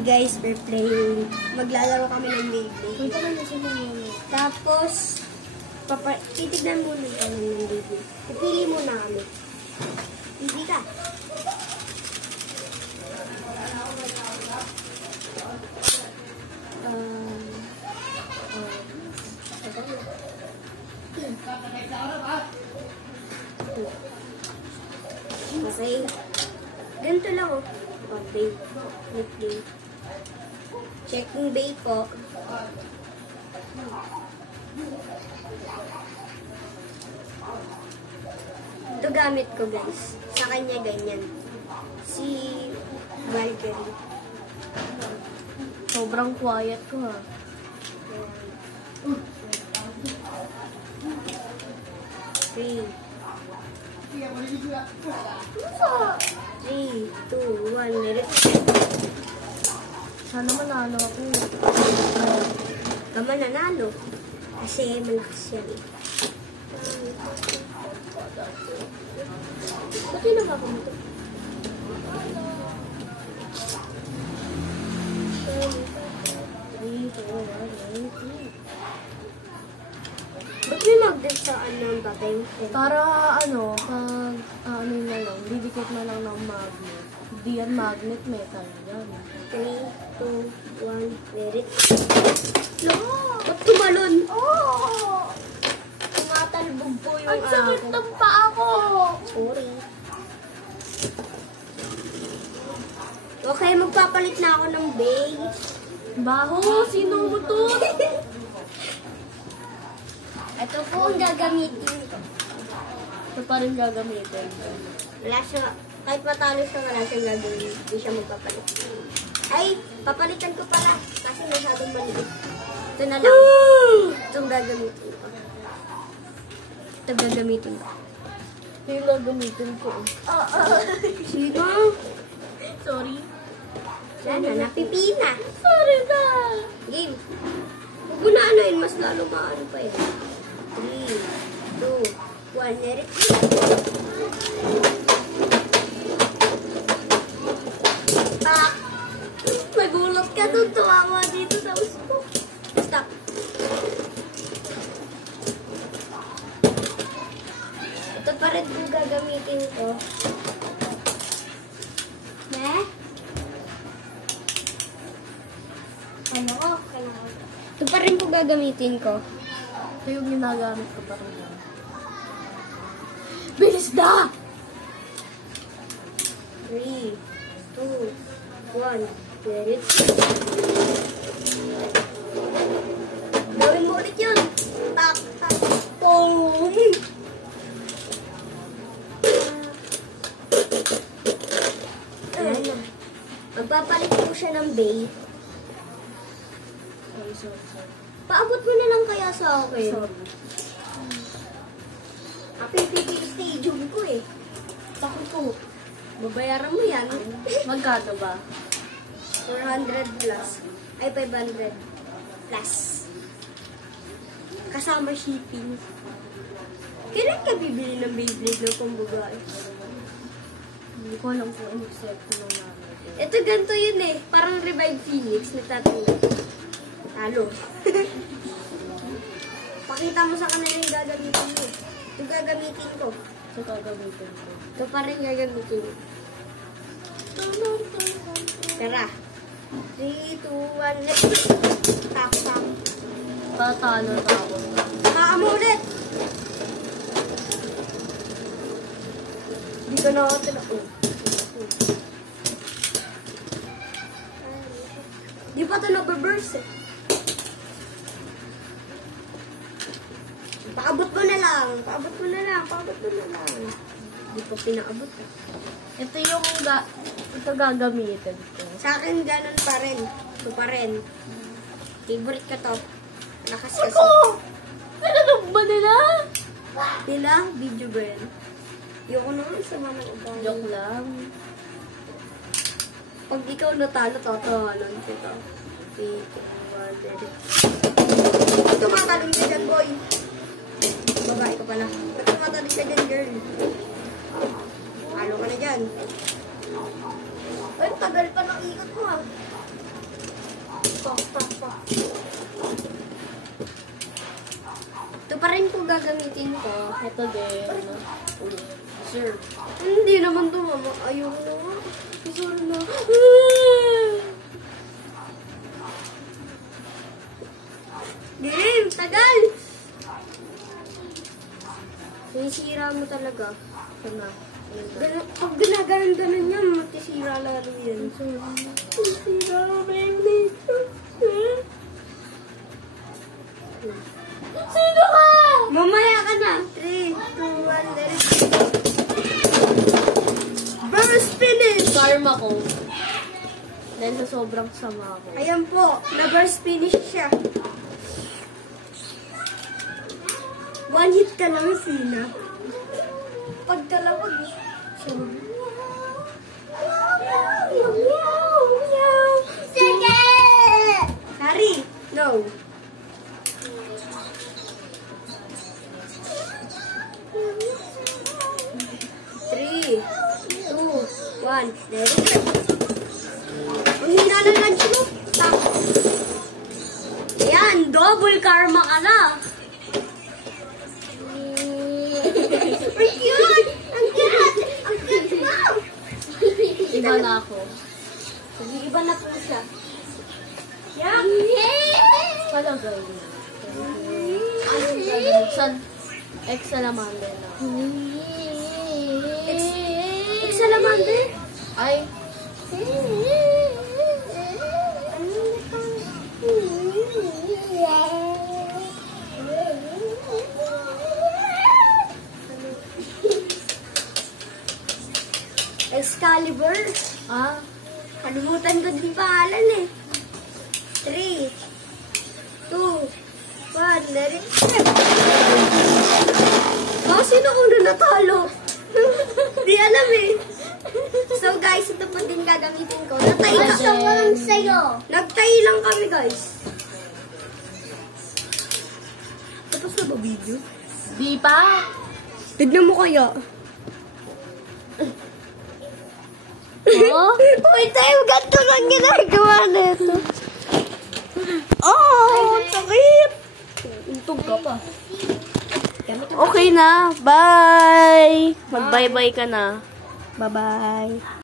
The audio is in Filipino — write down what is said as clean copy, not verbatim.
Hey guys, we're playing. Maglalaro kami ng Beyblade. Tapos, titignan muna kami ng Beyblade. Pipili muna kami. Hindi ka. Okay. Ganito lang oh. Bake. Checking bake po. Ito gamit ko guys. Sa kanya ganyan. Si Valkyrie. Sobrang quiet ko ha. 3, 2, 1, let it. Sana manalo ako. Tama nanalo. Kasi malakas yan eh. Ba't yun nakakamito? Ba't may magdip sa ang babeng? Para ano, pag ano na lang, didikit na lang ng magnet. Hindi yan magnet, metal yan. 3, 2, 1, let it. No! Ba't tumalon? Oh! Tumatalbog po yung Ang sakit ng paa ko! Sorry. Okay, magpapalit na ako ng base. Baho! Sino mo to? Ito po ang gagamitin ko. Ito pa rin gagamitin. Wala siya, kahit matalo siya, wala siyang gagawin. Hindi siya magpapalit. Ay, papalitan ko pala. Kasi masyadong maliit. Ito na lang. Itong gagamitin ko. Ito gagamitin ko. Ito yung gagamitin ko. Sino? Sorry. Sana, napipina. Sorry na! Game. Huwag mo na ano yun, mas lalo maano pa yun. 3, 2, 1, let it. Ah! Nagulat ka doon, tumawa dito sa usko. Stop. Ito pa rin yung gagamitin ko. Ne? Ano ko? Kailangan. Ito pa rin po gagamitin ko. Ito yung ginagamit ko pa rin. Bilis na! 3, 2, 1, let it. Gawin mo ulit yun. Tak, tak, boom! Ayan na. Magpapalit po siya ng bait. Sorry. Paabot mo na lang kaya sa akin. Sorry. PPP stadium ko eh. Takot ko. Babayaran mo yan. Magkano ba? 400 plus. Ay, 500 plus. Kasama shipping. Kailan ka bibili ng Beyblade na pambabae? Hindi ko alam kung in-accept ko lang namin. Ito ganito yun eh. Parang Revive Phoenix. Nagtatanggap. Talo. Pakita mo sa kanila yung gagamitin mo. Ito gagamitin ko. Ito gagamitin ko. Ito pa rin gagamitin ko. Tara. 3, 2, 1, let's go. Tap, tap. Tatalo na ako. Kaamo ulit. Hindi ka na ako tinako. Di pa ito nababurst eh. Paabot mo na lang. Paabot mo na lang. Paabot mo na lang. Hindi pa pinaabot eh. Ito yung ito gagamitin ko. Sa akin ganun pa rin. Ito pa rin. Favorite ka to. Lakas kasi. Ako! Ano ba nila? Nila, video girl. Ayoko naman sa mga ugali. Joke lang. Pag ikaw natalo, tatawanan kita. Okay, tumatalong ka dyan, boy. Babae ka pala. Ba't tumatalong ka dyan, girl? Halo ka na dyan. Ay, tagal pa ng ikot mo, ah. Ito pa rin po gagamitin ko. Ito din. Sir. Hindi naman ito, mama. Ayoko na nga. Sorry na. Game! Tagal! Sinisira mo talaga. Sana. Pag ginaganon-ganon niya, matisira lalo yan. Matisira, baby. Sino ka? Mamaya ka na. 3, 2, 1, let it go. Burst finish! Karma ko. Dahil sa sobrang sama ko. Ayan po, na-burst finish siya. One hit ka lang, Sina. Pag dalawag, siya. Sige! Sorry, no. Three, 2, 1, let it go. Ang hina ng lunch mo. Stop. Ayan, double karma ka na. Ang cute! Ang cute! Ang cute mo! Iba na ako. Iba na po siya. Yeah! Pala gawin. Anong gagawin? San? Ex-salamander na. Salamander? Ay. Excalibur? Ah. Kalimutan ko din pangalan eh. 3, 2, 1, let it go. Sino una natalo? Di alam eh. So guys, ito po din gagamitin ko. Natay ka. Sa'yo. Nagtay lang kami guys. Tapos na ba video? Di pa. Tignan mo kaya. Oh? Wait tayo, ganito lang ginagawa nito. Oh, sakit. Untog ka pa. Okay na. Bye. Mag-bye-bye ka na. Bye-bye.